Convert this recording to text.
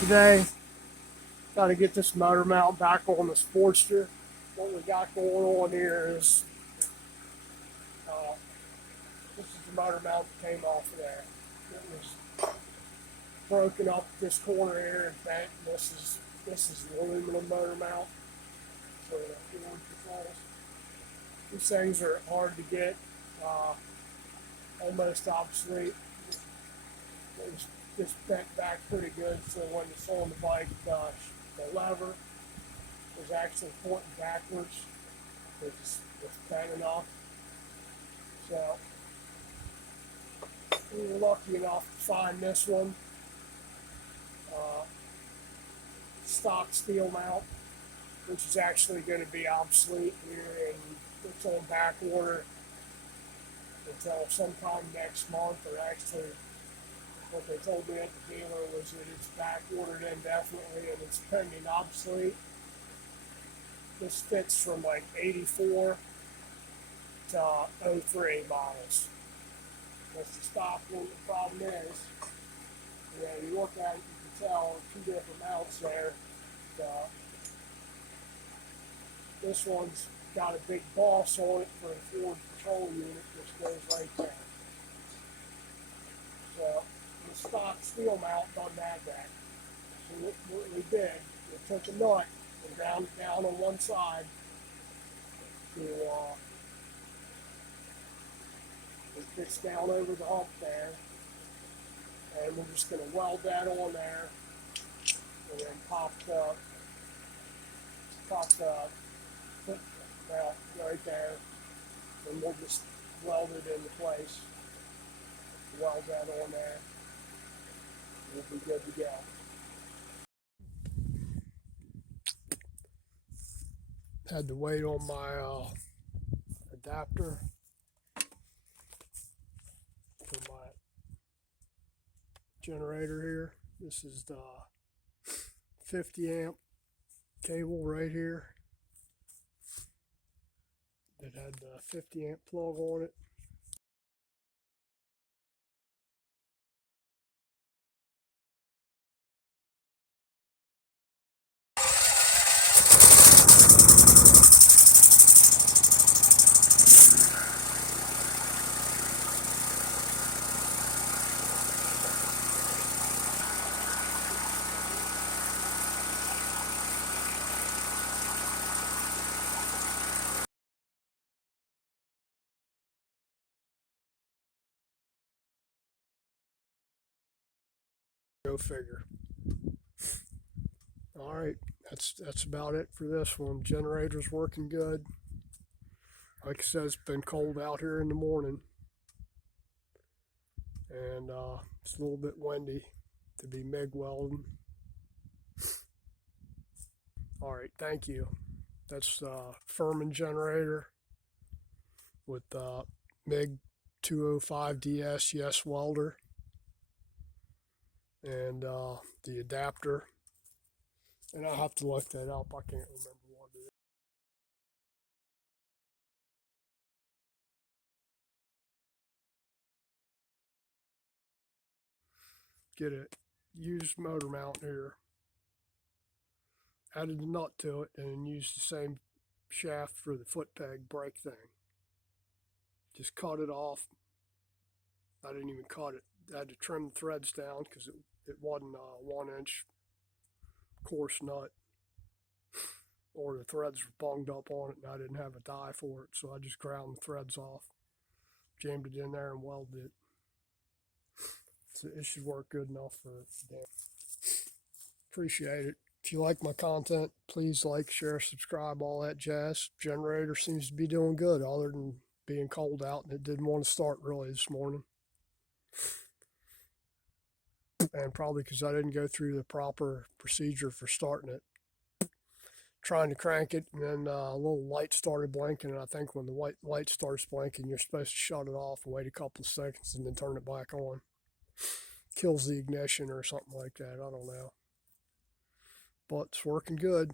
Today, got to get this motor mount back on the Sportster. What we got going on here is this is the motor mount that came off of there. It was broken up this corner here and bent. This is the aluminum motor mount for the Ford controls. These things are hard to get, almost obsolete. It was just bent back pretty good, so when it's on the bike, the lever was actually pointing backwards. It's bent enough. So we were lucky enough to find this one. Stock steel mount, which is actually going to be obsolete here, and it's on back order until sometime next month, or actually what they told me at the dealer was that it's back ordered indefinitely and it's pending obsolete. This fits from like 84 to 03 models. That's the stock one. The problem is, you look at it, you can tell two different mounts there. This one's got a big boss on it for a Ford control unit, which goes right there. So the stock steel mount doesn't have that. So what we did, we took a nut and ground it down on one side to it fits down over the hump there, and we're just going to weld that on there and then pop the foot mount right there, and we'll just weld it into place. Weld that on there. We'll be good to go. Had to wait on my adapter for my generator here. This is the 50 amp cable right here that had the 50 amp plug on it. Go figure. All right, that's about it for this one. Generator's working good. Like I said, it's been cold out here in the morning, and it's a little bit windy to be MIG welding. All right, thank you. That's Furman generator with MIG 205DS yes welder, and the adapter. And I'll have to look that up. I can't remember what it is. Get a used motor mount here. Added the nut to it and used the same shaft for the footpeg brake thing. Just cut it off. I didn't even cut it. I had to trim the threads down because it wasn't a 1-inch coarse nut, or the threads were bunged up on it and I didn't have a die for it, so I just ground the threads off, jammed it in there and welded it. So it should work good enough for them. Appreciate it. If you like my content, please like, share, subscribe, all that jazz. Generator seems to be doing good other than being cold out, and it didn't want to start really this morning. And probably because I didn't go through the proper procedure for starting it. Trying to crank it, and then a little light started blinking, and I think when the white light starts blinking, you're supposed to shut it off and wait a couple of seconds and then turn it back on. Kills the ignition or something like that, I don't know. But it's working good.